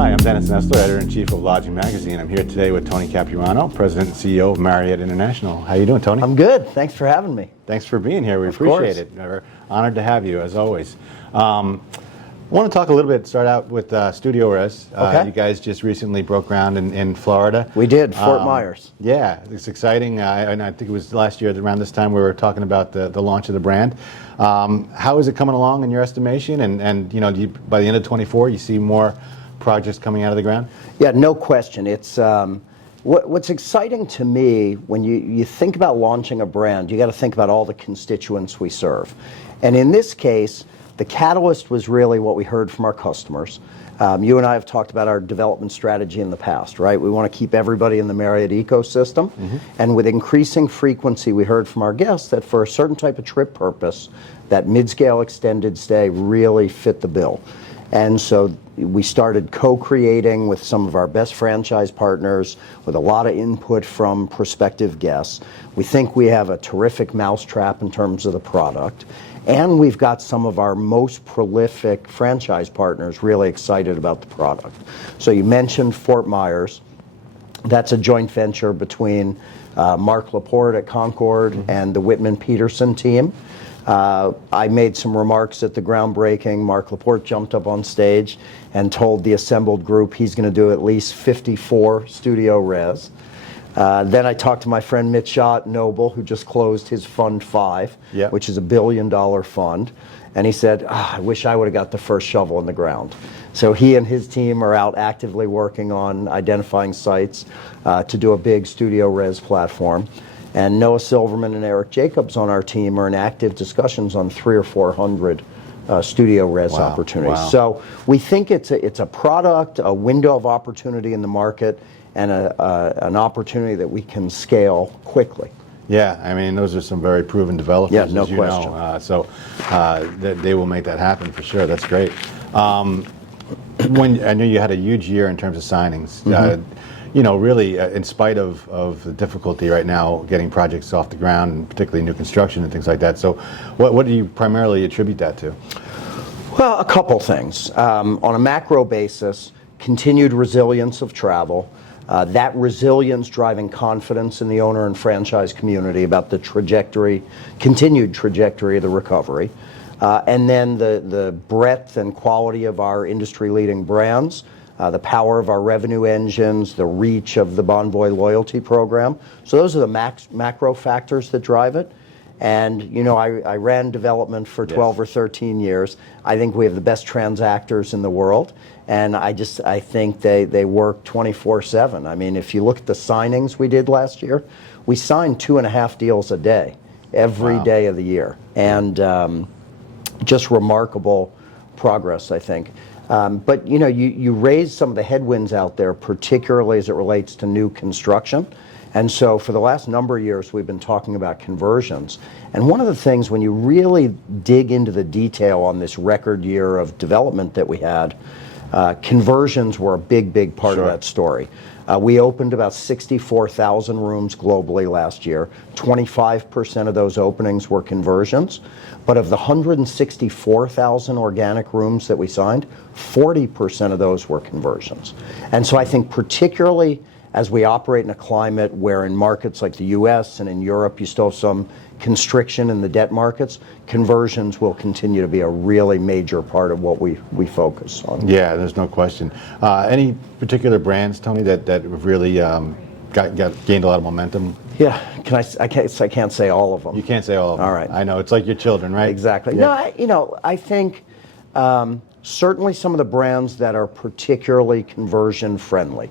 Hi, I'm Dennis Nessler, Editor-in-Chief of Lodging Magazine. I'm here today with Tony Capuano, President and CEO of Marriott International. How you doing, Tony? I'm good. Thanks for having me. Thanks for being here. We appreciate it. We're honored to have you, as always. I want to talk a little bit, start out with Studio Res. Okay. You guys just recently broke ground in Florida. We did, Fort Myers. Yeah, it's exciting. And I think it was last year around this time we were talking about the launch of the brand. How is it coming along in your estimation? And you know, by the end of 24, you see more projects coming out of the ground? Yeah, no question. It's what's exciting to me when you think about launching a brand, you got to think about all the constituents we serve. And in this case, the catalyst was really what we heard from our customers. You and I have talked about our development strategy in the past, right? We want to keep everybody in the Marriott ecosystem. Mm-hmm. And with increasing frequency, we heard from our guests that for a certain type of trip purpose, that mid-scale extended stay really fit the bill. And so we started co-creating with some of our best franchise partners with a lot of input from prospective guests. We think we have a terrific mousetrap in terms of the product. And we've got some of our most prolific franchise partners really excited about the product. So you mentioned Fort Myers. That's a joint venture between Mark Laporte at Concord mm-hmm. and the Whitman Peterson team. I made some remarks at the groundbreaking. Mark Laporte jumped up on stage and told the assembled group he's going to do at least 54 Studio Res. Then I talked to my friend Mitch Schott, Noble, who just closed his Fund 5, yep. which is $1 billion fund. And he said, I wish I would have got the first shovel in the ground. So he and his team are out actively working on identifying sites to do a big Studio Res platform. And Noah Silverman and Eric Jacobs on our team are in active discussions on 300 or 400 Studio Res wow. opportunities. Wow. So we think it's a product, a window of opportunity in the market, and an opportunity that we can scale quickly. Yeah, I mean, those are some very proven developers, yeah, no as you question. know. So they will make that happen for sure. That's great. When I know you had a huge year in terms of signings. Mm-hmm. You know, really, in spite of the difficulty right now getting projects off the ground, and particularly new construction and things like that. So what do you primarily attribute that to? Well, a couple things. On a macro basis, continued resilience of travel. That resilience driving confidence in the owner and franchise community about the continued trajectory of the recovery. And then the breadth and quality of our industry-leading brands. The power of our revenue engines, the reach of the Bonvoy loyalty program. So those are the macro factors that drive it. And, you know, I ran development for 12 yes. or 13 years. I think we have the best transactors in the world. And I think they work 24/7. I mean, if you look at the signings we did last year, we signed 2.5 deals a day, every wow. day of the year. And just remarkable progress, I think. But you know, you raise some of the headwinds out there, particularly as it relates to new construction. And so for the last number of years, we've been talking about conversions. And one of the things, when you really dig into the detail on this record year of development that we had, conversions were a big part sure. of that story. We opened about 64,000 rooms globally last year. 25% of those openings were conversions. But of the 164,000 organic rooms that we signed, 40% of those were conversions. And so I think particularly as we operate in a climate where in markets like the US and in Europe you still have some constriction in the debt markets, conversions will continue to be a really major part of what we focus on. Yeah, there's no question. Any particular brands, Tony, that have really gained a lot of momentum? Yeah, I can't say all of them. You can't say all of them. All right. I know, it's like your children, right? Exactly. Yeah. No, I think certainly some of the brands that are particularly conversion friendly.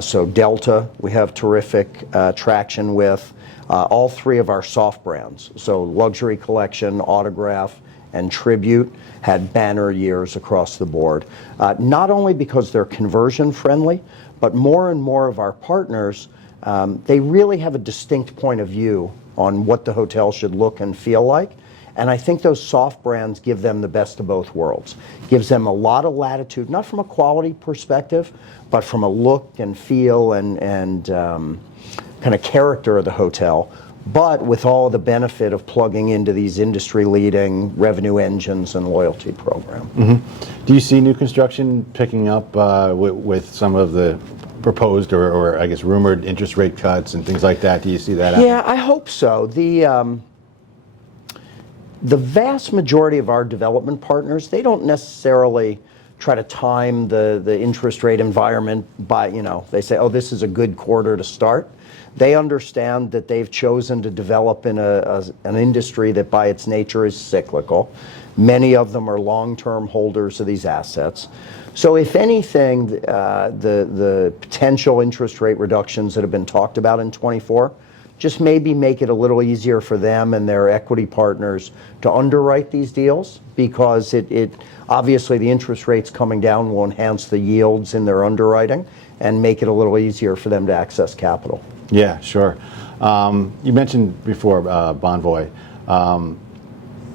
So Delta, we have terrific traction with. All three of our soft brands, so Luxury Collection, Autograph, and Tribute, had banner years across the board. Not only because they're conversion friendly, but more and more of our partners, they really have a distinct point of view on what the hotel should look and feel like. And I think those soft brands give them the best of both worlds. Gives them a lot of latitude, not from a quality perspective, but from a look and feel and kind of character of the hotel, but with all the benefit of plugging into these industry-leading revenue engines and loyalty program. Do you see new construction picking up with some of the proposed or I guess rumored interest rate cuts and things like that? Do you see that happening? Yeah, I hope so. The vast majority of our development partners, they don't necessarily try to time the interest rate environment by, they say, oh, this is a good quarter to start. They understand that they've chosen to develop in an industry that by its nature is cyclical. Many of them are long-term holders of these assets. So if anything, the potential interest rate reductions that have been talked about in 24 just maybe make it a little easier for them and their equity partners to underwrite these deals, because it obviously the interest rates coming down will enhance the yields in their underwriting and make it a little easier for them to access capital. Yeah, sure. You mentioned before Bonvoy.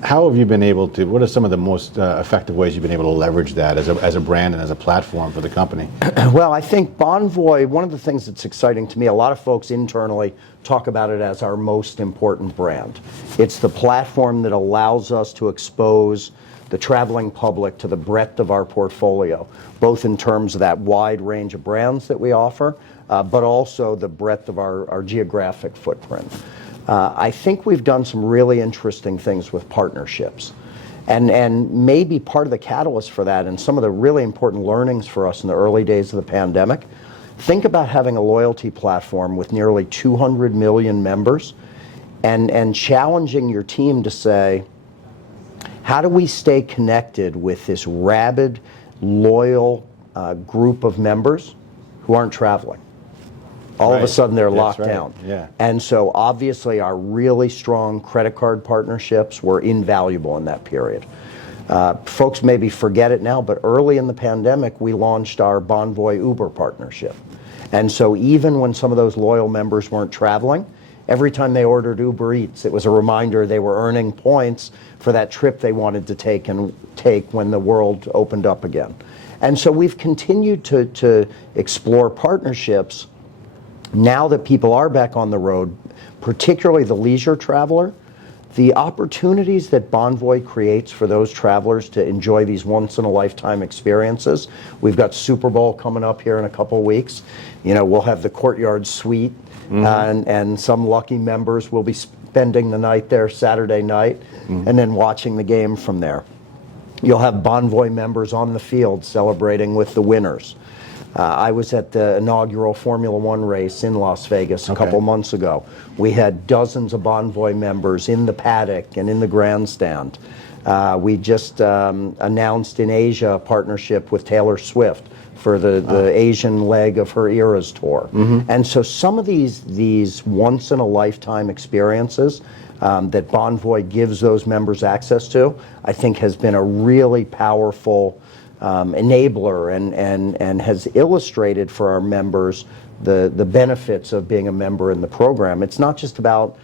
How have you been able to, what are some of the most effective ways you've been able to leverage that as a brand and as a platform for the company? Well, I think Bonvoy, one of the things that's exciting to me, a lot of folks internally talk about it as our most important brand. It's the platform that allows us to expose the traveling public to the breadth of our portfolio, both in terms of that wide range of brands that we offer, but also the breadth of our geographic footprint. I think we've done some really interesting things with partnerships. And maybe part of the catalyst for that, and some of the really important learnings for us in the early days of the pandemic, think about having a loyalty platform with nearly 200 million members and challenging your team to say, how do we stay connected with this rabid, loyal group of members who aren't traveling? All of a sudden they're locked down. Yeah. And so obviously our really strong credit card partnerships were invaluable in that period. Folks maybe forget it now, but early in the pandemic we launched our Bonvoy Uber partnership. And so even when some of those loyal members weren't traveling, every time they ordered Uber Eats, it was a reminder they were earning points for that trip they wanted to take when the world opened up again. And so we've continued to explore partnerships. Now that people are back on the road, particularly the leisure traveler, the opportunities that Bonvoy creates for those travelers to enjoy these once-in-a-lifetime experiences. We've got Super Bowl coming up here in a couple of weeks. We'll have the Courtyard Suite, and some lucky members will be spending the night there Saturday night, and then watching the game from there. You'll have Bonvoy members on the field celebrating with the winners. I was at the inaugural Formula One race in Las Vegas a couple months ago. We had dozens of Bonvoy members in the paddock and in the grandstand. We just announced in Asia a partnership with Taylor Swift for the Asian leg of her Eras tour. And so some of these once-in-a-lifetime experiences that Bonvoy gives those members access to, I think has been a really powerful enabler and has illustrated for our members the benefits of being a member in the program. It's not just about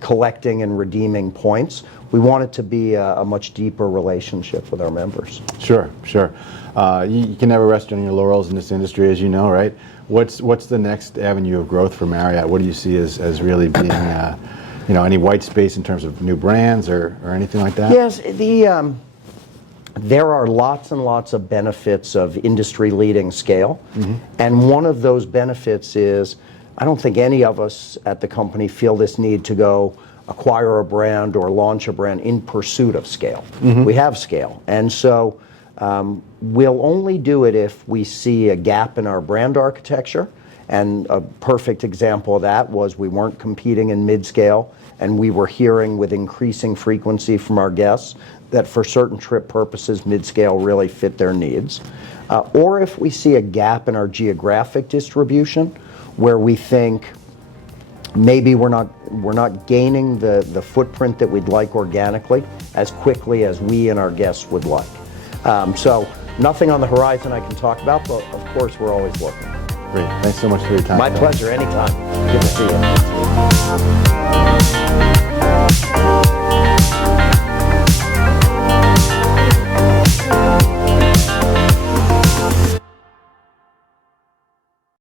collecting and redeeming points. We want it to be a much deeper relationship with our members. Sure. You can never rest on your laurels in this industry, as you know, right? What's the next avenue of growth for Marriott? What do you see as really being, any white space in terms of new brands or anything like that? Yes, there are lots and lots of benefits of industry-leading scale. And one of those benefits is, I don't think any of us at the company feel this need to go acquire a brand or launch a brand in pursuit of scale. We have scale. And so we'll only do it if we see a gap in our brand architecture. And a perfect example of that was we weren't competing in mid-scale, and we were hearing with increasing frequency from our guests that for certain trip purposes, mid-scale really fit their needs. Or if we see a gap in our geographic distribution where we think maybe we're not gaining the footprint that we'd like organically as quickly as we and our guests would like. So nothing on the horizon I can talk about, but of course we're always looking. Great. Thanks so much for your time. My pleasure. Anytime. Good to see you.